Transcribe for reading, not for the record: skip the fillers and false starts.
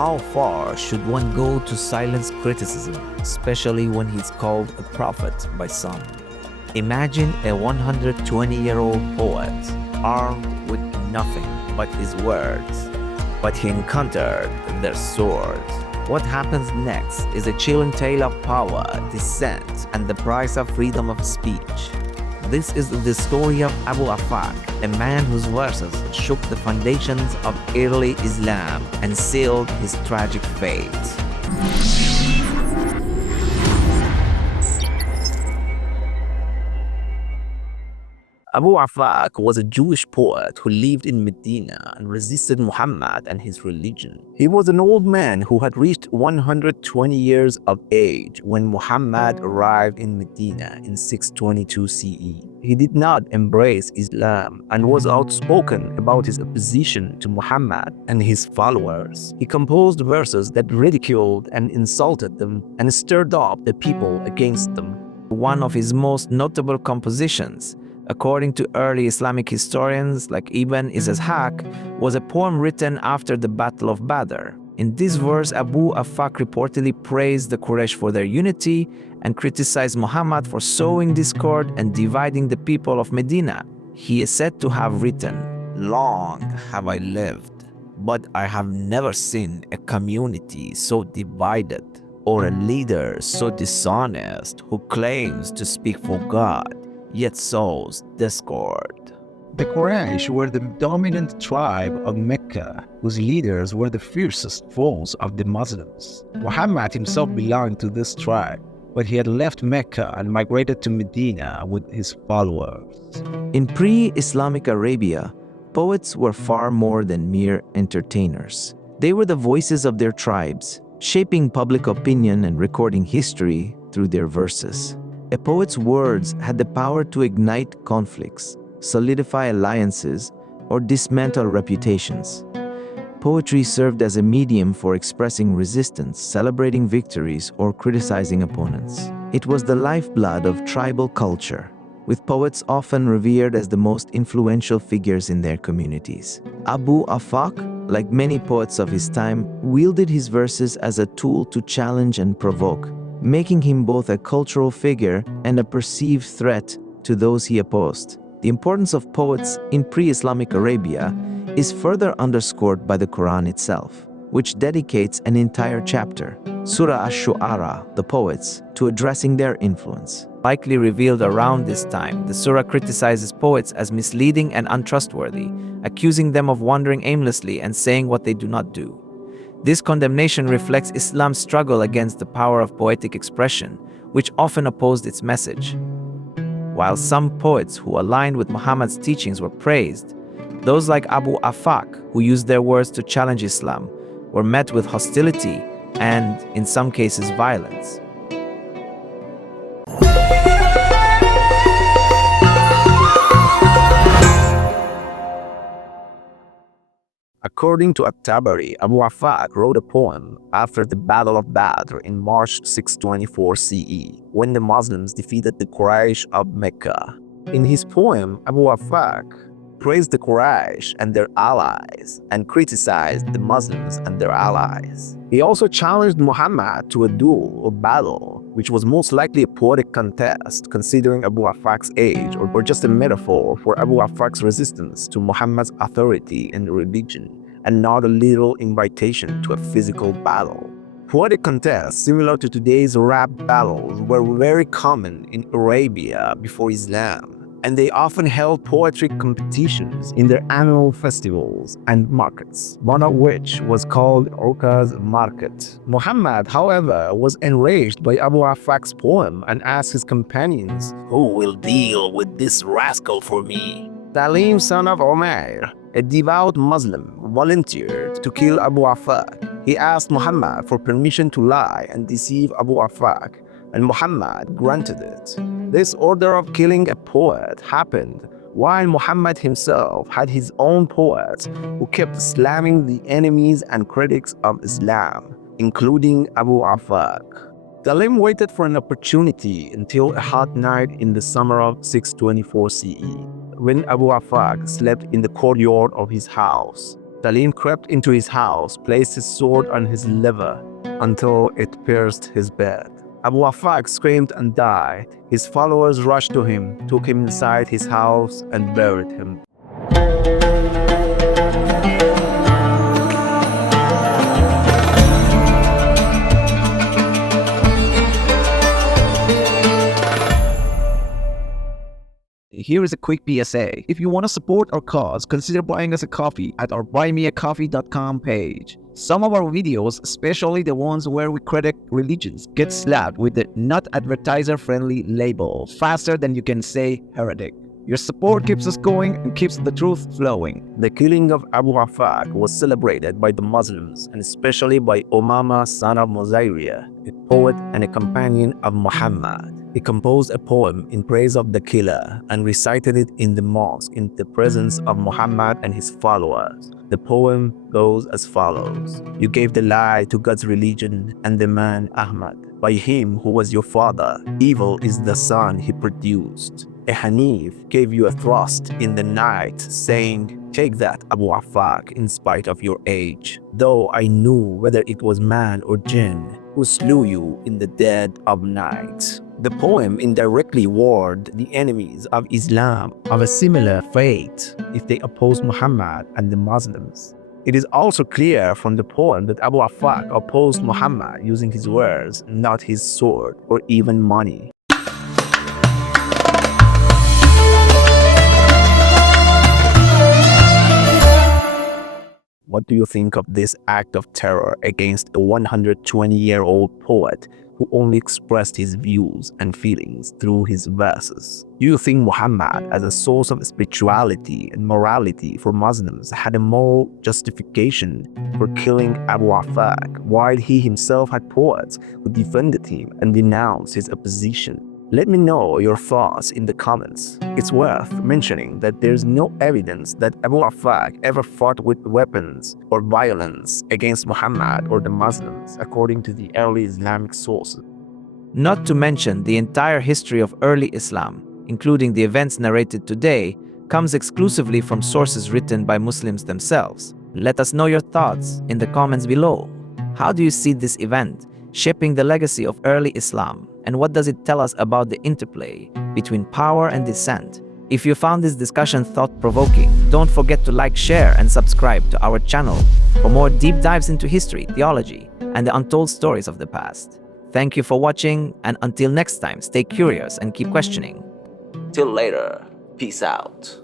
How far should one go to silence criticism, especially when he's called a prophet by some? Imagine a 120-year-old poet armed with nothing but his words, but he encountered their swords. What happens next is a chilling tale of power, dissent, and the price of freedom of speech. This is the story of Abu Afak, a man whose verses shook the foundations of early Islam and sealed his tragic fate. Abu Afak was a Jewish poet who lived in Medina and resisted Muhammad and his religion. He was an old man who had reached 120 years of age when Muhammad arrived in Medina in 622 CE. He did not embrace Islam and was outspoken about his opposition to Muhammad and his followers. He composed verses that ridiculed and insulted them and stirred up the people against them. One of his most notable compositions, according to early Islamic historians like Ibn Ishaq, was a poem written after the Battle of Badr. In this verse, Abu Afak reportedly praised the Quraysh for their unity and criticized Muhammad for sowing discord and dividing the people of Medina. He is said to have written, "Long have I lived, but I have never seen a community so divided or a leader so dishonest who claims to speak for God, yet sows discord." The Quraysh were the dominant tribe of Mecca, whose leaders were the fiercest foes of the Muslims. Muhammad himself belonged to this tribe, but he had left Mecca and migrated to Medina with his followers. In pre-Islamic Arabia, poets were far more than mere entertainers. They were the voices of their tribes, shaping public opinion and recording history through their verses. A poet's words had the power to ignite conflicts, solidify alliances, or dismantle reputations. Poetry served as a medium for expressing resistance, celebrating victories, or criticizing opponents. It was the lifeblood of tribal culture, with poets often revered as the most influential figures in their communities. Abu Afak, like many poets of his time, wielded his verses as a tool to challenge and provoke, making him both a cultural figure and a perceived threat to those he opposed. The importance of poets in pre-Islamic Arabia is further underscored by the Quran itself, which dedicates an entire chapter, Surah Ash-Shu'ara, the poets, to addressing their influence. Likely revealed around this time, the surah criticizes poets as misleading and untrustworthy, accusing them of wandering aimlessly and saying what they do not do. This condemnation reflects Islam's struggle against the power of poetic expression, which often opposed its message. While some poets who aligned with Muhammad's teachings were praised, those like Abu Afak, who used their words to challenge Islam, were met with hostility and, in some cases, violence. According to al-Tabari, Abu Afak wrote a poem after the Battle of Badr in March 624 CE, when the Muslims defeated the Quraysh of Mecca. In his poem, Abu Afak praised the Quraysh and their allies and criticized the Muslims and their allies. He also challenged Muhammad to a duel or battle, which was most likely a poetic contest considering Abu Afak's age, or just a metaphor for Abu Afak's resistance to Muhammad's authority and religion, and not a literal invitation to a physical battle. Poetic contests similar to today's rap battles were very common in Arabia before Islam, and they often held poetry competitions in their annual festivals and markets, one of which was called Urka's Market. Muhammad, however, was enraged by Abu Afak's poem and asked his companions, "Who will deal with this rascal for me?" Salim, son of Umair, a devout Muslim, volunteered to kill Abu Afak. He asked Muhammad for permission to lie and deceive Abu Afak, and Muhammad granted it. This order of killing a poet happened while Muhammad himself had his own poets who kept slamming the enemies and critics of Islam, including Abu Afak. Salim waited for an opportunity until a hot night in the summer of 624 CE, when Abu Afak slept in the courtyard of his house. Salim crept into his house, placed his sword on his liver until it pierced his bed. Abu Afak screamed and died. His followers rushed to him, took him inside his house, and buried him. Here is a quick PSA. If you want to support our cause, consider buying us a coffee at our buymeacoffee.com page. Some of our videos, especially the ones where we critique religions, get slapped with the not advertiser friendly label faster than you can say heretic. Your support keeps us going and keeps the truth flowing. The killing of Abu Afak was celebrated by the Muslims, and especially by Umama, son of Muzayriyah, a poet and a companion of Muhammad. He composed a poem in praise of the killer and recited it in the mosque in the presence of Muhammad and his followers. The poem goes as follows: You gave the lie to God's religion and the man Ahmad. By him who was your father, evil is the son he produced. A Hanif gave you a thrust in the night, saying, Take that, Abu Afak, in spite of your age. Though I knew whether it was man or jinn who slew you in the dead of night. The poem indirectly warned the enemies of Islam of a similar fate if they opposed Muhammad and the Muslims. It is also clear from the poem that Abu Afak opposed Muhammad using his words, not his sword or even money. What do you think of this act of terror against a 120-year-old poet who only expressed his views and feelings through his verses? Do you think Muhammad, as a source of spirituality and morality for Muslims, had a moral justification for killing Abu Afak, while he himself had poets who defended him and denounced his opposition? Let me know your thoughts in the comments. It's worth mentioning that there's no evidence that Abu Afak ever fought with weapons or violence against Muhammad or the Muslims, according to the early Islamic sources. Not to mention the entire history of early Islam, including the events narrated today, comes exclusively from sources written by Muslims themselves. Let us know your thoughts in the comments below. How do you see this event shaping the legacy of early Islam, and what does it tell us about the interplay between power and dissent? If you found this discussion thought-provoking, don't forget to like, share, and subscribe to our channel for more deep dives into history, theology, and the untold stories of the past. Thank you for watching, and until next time, stay curious and keep questioning. Till later, peace out.